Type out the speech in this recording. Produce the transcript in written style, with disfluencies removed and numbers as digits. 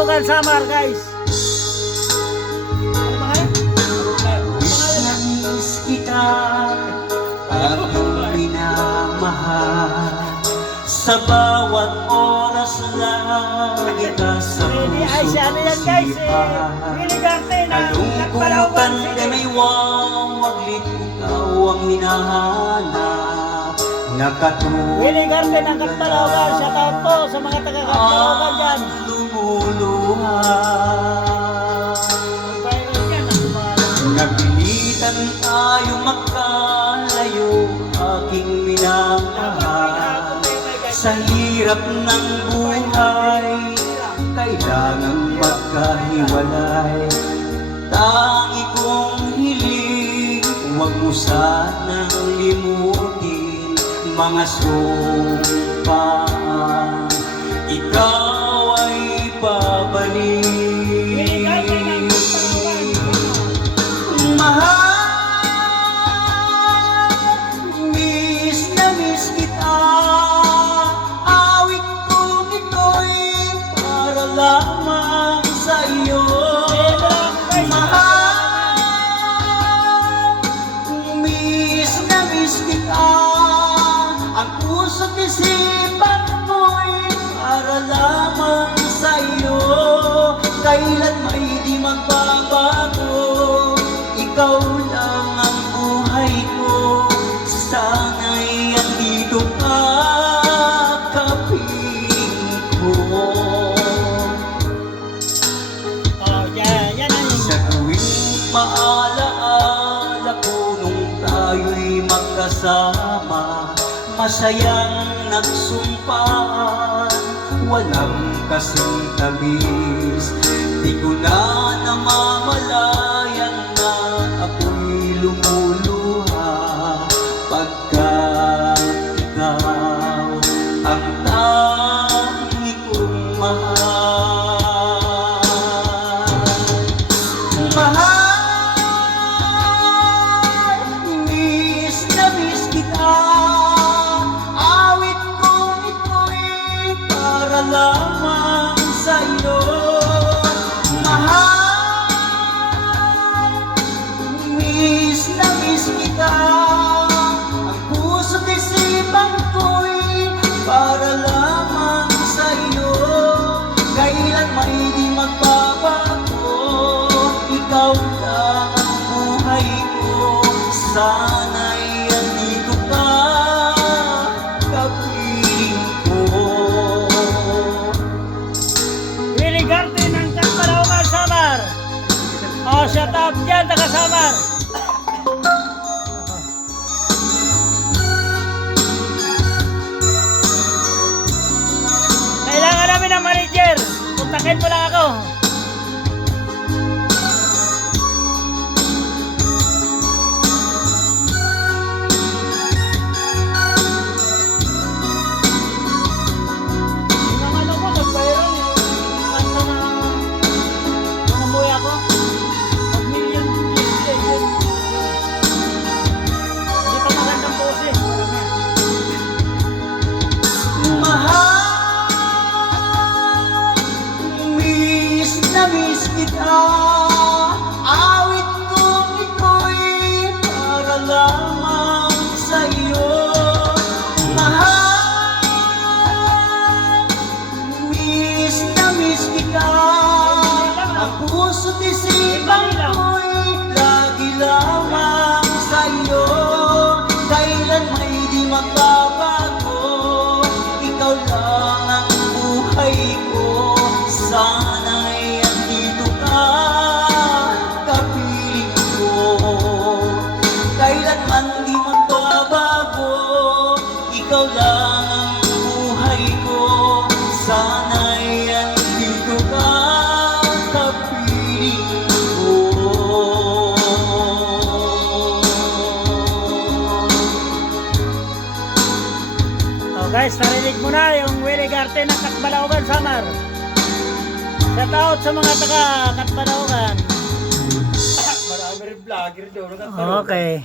Katbalogan, Samar, guys. Ano ba nga? Nais kita ang minamahal. Sa bawat oras lagi ka sa Ay, siya ano yan, guys. Willie Garten ng Katbalogan. kalungkutan ay may wawaglit, ikaw ang hinahanap. Willie Garten ng Katbalogan. Shout out po sa mga taga-Katbalogan dyan. Lumuluha. Napilitan tayo magkalayo, aking minamahal. Sa hirap ng buhay, kailangang magkahiwalay. Tangi kong hiling, huwag mo sanang limutin mga sumpaan. Ikaw ay babalik. Lamang sa iyo, mahal, miss na miss kita. Ang puso't isipan ko'y para lamang sa iyo. Kailan may di magbabago, ikaw lang ang buhay ko. Sana'y andito ka, kapiling ko. Maalaala ko nung tayo'y magkasama, masayang nagsumpaan, walang kasing tamis. Di ko na namamalayan na ako'y lumuluha, pagkat ikaw ang tangi kong mahal. Lamang sa iyo, mahal, miss na miss kita. Ang puso't isipan ko'y para lamang sa iyo. Kailan may di magbabago, ikaw lang ang buhay ko. Sana'y andito ka, kapiling ko. Garten ng Katbalogan, Samar. Oh, shout out dyan, taga-Samar. Kailangan namin ng manager. Puntakin mo lang ako. Miss kita, awit kong ito'y para lamang sa iyo. Mahal, miss na miss kita. Ang puso't isipan ko'y lagi lamang sa iyo. Kailan may di magbabago, ikaw lang ang buhay ko. Sana'y andito ka, kapiling ko. Kailanman di magbabago, ikaw lang ang buhay ko. Sana'y andito ka, kapiling ko. Oh guys, narinig mo na yung Willie Garten ng Katbalogan, Samar. Shout out sa mga taga-Katbalogan. Marami rin vlogger doon. Okay.